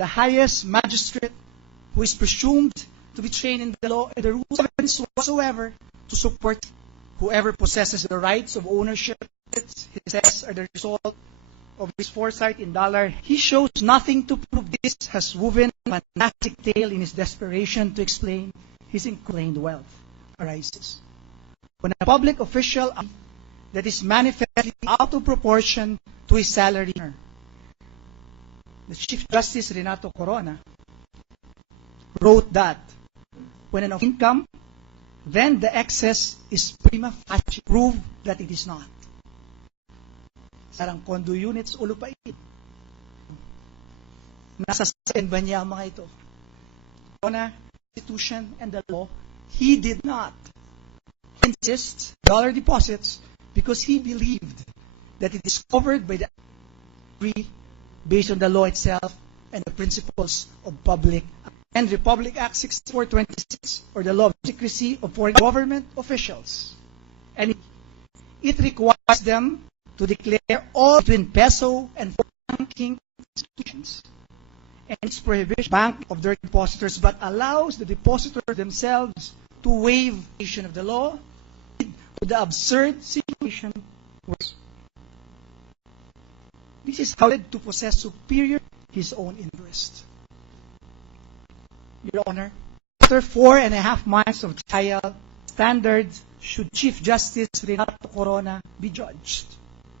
the highest magistrate who is presumed to be trained in the law and the rules of evidence whatsoever to support whoever possesses the rights of ownership. He says are the result of his foresight in dollar. He shows nothing to prove this, has woven a fantastic tale in his desperation to explain his unclaimed wealth arises. When a public official that is manifestly out of proportion to his salary, the Chief Justice Renato Corona wrote that when an income, then the excess is prima facie proof that it is not. Sarang condo units o lupain. Nasa saan ba niya ang mga ito? Corona, Constitution, and the law, he did not insist dollar deposits because he believed that it is covered by the free based on the law itself and the principles of public and Republic Act 6426 or the law of secrecy of foreign government officials. And it requires them to declare all between peso and banking institutions. And its prohibition bank of their depositors, but allows the depositors themselves to waive violation of the law to the absurd situation. This is how led to possess superior his own interest. Your Honor, after 4.5 months of trial, standards should Chief Justice Renato Corona be judged.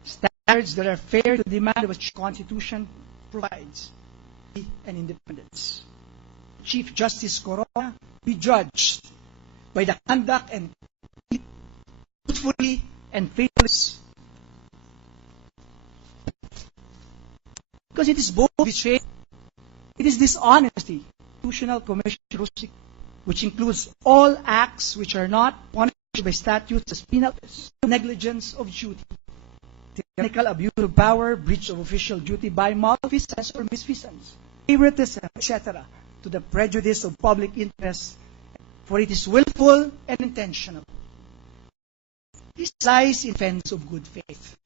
Standards that are fair to the demand of which Constitution provides and independence. Chief Justice Corona be judged by the conduct and truthfully and faithfully. Because it is both betrayal, it is dishonesty. Constitutional Commission, which includes all acts which are not punished by statutes as penal, negligence of duty, tyrannical abuse of power, breach of official duty by malfeasance or misfeasance, favoritism, etc., to the prejudice of public interest, for it is willful and intentional. This lies in defense of good faith.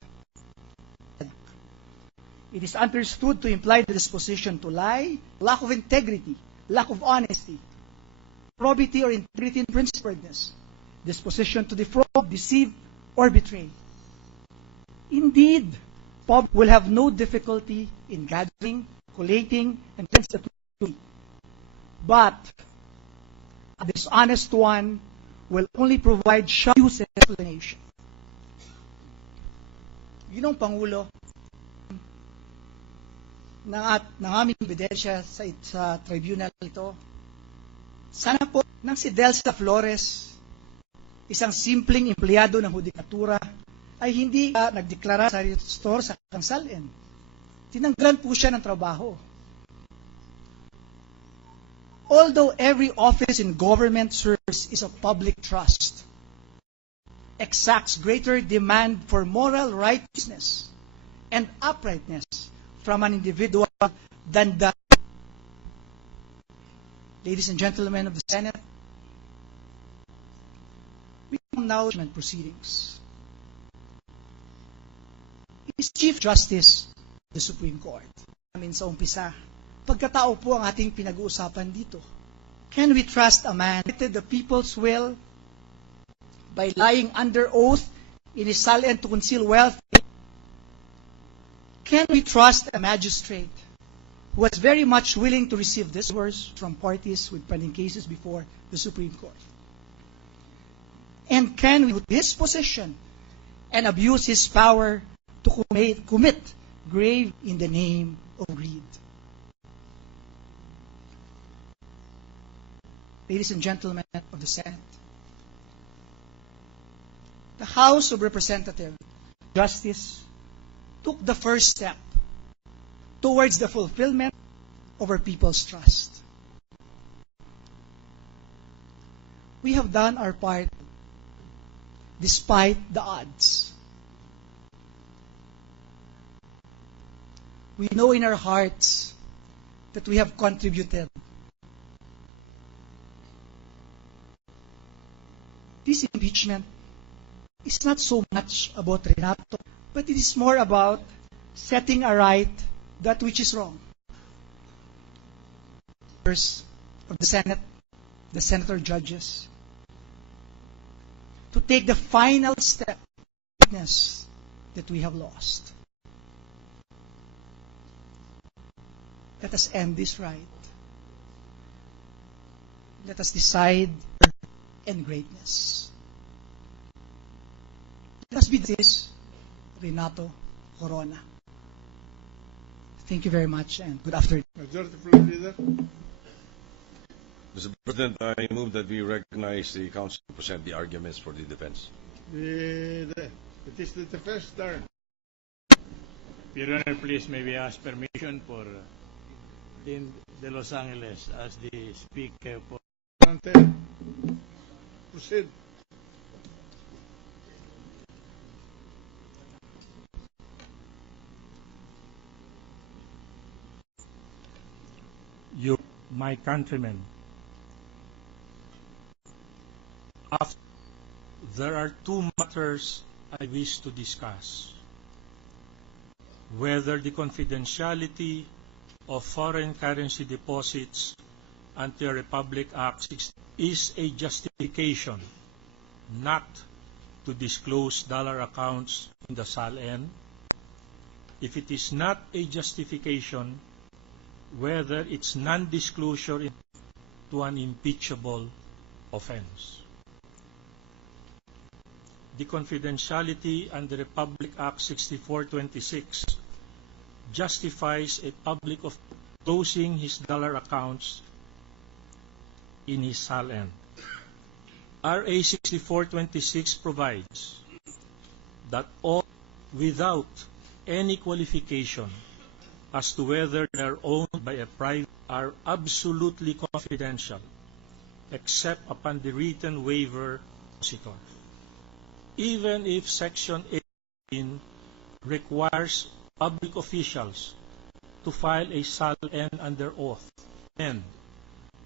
It is understood to imply the disposition to lie, lack of integrity, lack of honesty, probity or integrity in principledness, disposition to defraud, deceive, or betray. Indeed, public will have no difficulty in gathering, collating, and constituting, but a dishonest one will only provide shallow use and explanation. Ginong Pangulo, ng aming ebidensya sa tribunal ito, sana po nang si Delsa Flores, isang simpleng empleyado ng hudikatura, ay hindi nagdeklara sa store sa kansalin. Tinanggalan po siya ng trabaho. Although every office in government service is of public trust, exacts greater demand for moral righteousness and uprightness from an individual than the. Ladies and gentlemen of the Senate, we come now to proceedings. Is Chief Justice of the Supreme Court. Amin sa umpisa, pagkatao po ang ating pinag-uusapan dito. Can we trust a man who the people's will by lying under oath in his silent to conceal wealth? Can we trust a magistrate who was very much willing to receive these words from parties with pending cases before the Supreme Court? And can we use his position and abuse his power to commit grave in the name of greed? Ladies and gentlemen of the Senate, the House of Representatives, Justice, took the first step towards the fulfillment of our people's trust. We have done our part despite the odds. We know in our hearts that we have contributed. This impeachment is not so much about Renato, but it is more about setting aright that which is wrong. members of the Senate, the senator judges, to take the final step that we have lost. Let us end this right. Let us decide and greatness. Let us be this, Renato Corona. Thank you very much and good afternoon. Majority Floor Leader. Mr. President, I move that we recognize the counsel to present the arguments for the defense. It is the defense turn. Your Honor, please may we ask permission for Dean de Los Angeles as the speaker for... Proceed. You, my countrymen, there are two matters I wish to discuss. Whether the confidentiality of foreign currency deposits under Republic Act 60 is a justification not to disclose dollar accounts in the SALN. If it is not a justification, whether its non-disclosure to an impeachable offense. The confidentiality under Republic Act 6426 justifies a public of closing his dollar accounts in his SALN. RA 6426 provides that all without any qualification as to whether they are owned by a private are absolutely confidential except upon the written waiver of the depositor. Even if Section 18 requires public officials to file a SALN under oath and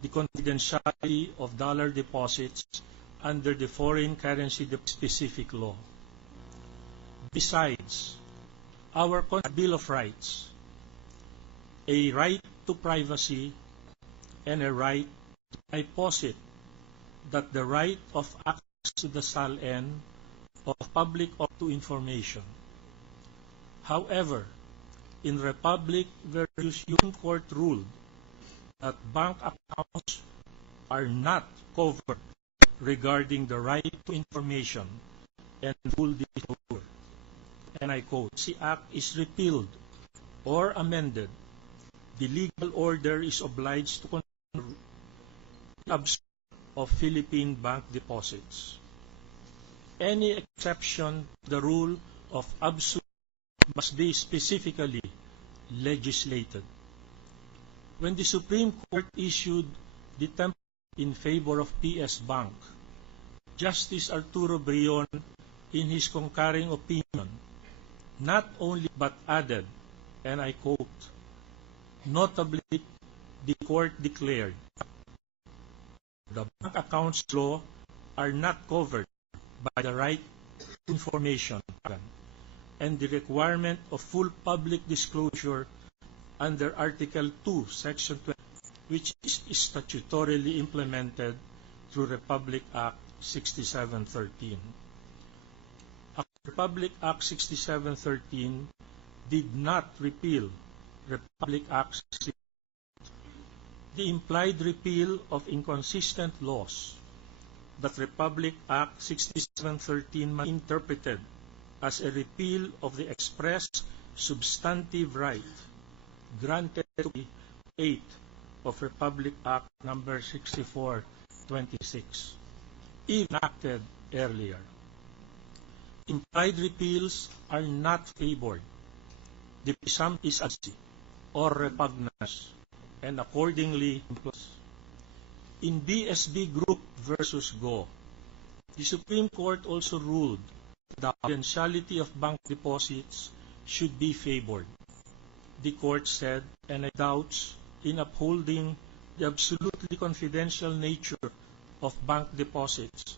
the confidentiality of dollar deposits under the foreign currency specific law. Besides, our Bill of Rights, a right to privacy and a right to, I posit that the right of access to the SALN of public or to information. However, in Republic versus Supreme Court ruled that bank accounts are not covered regarding the right to information and full disclosure. And I quote, "The Act is repealed or amended, the legal order is obliged to consider the absence of Philippine bank deposits. Any exception to the rule of absolute must be specifically legislated." When the Supreme Court issued the template in favor of PS Bank, Justice Arturo Brion, in his concurring opinion, not only but added, and I quote, "Notably, the court declared the bank accounts law are not covered by the right to information and the requirement of full public disclosure under Article 2, Section 20, which is statutorily implemented through Republic Act 6713. Republic Act 6713 did not repeal Republic Act 60. The implied repeal of inconsistent laws that Republic Act 6713 must be interpreted as a repeal of the express substantive right granted to the 8 of Republic Act number 6426, enacted earlier. Implied repeals are not favored. The presumption is adversity or repugnance, and accordingly, in BSB Group versus Go, the Supreme Court also ruled the confidentiality of bank deposits should be favored. The court said, and I doubts in upholding the absolutely confidential nature of bank deposits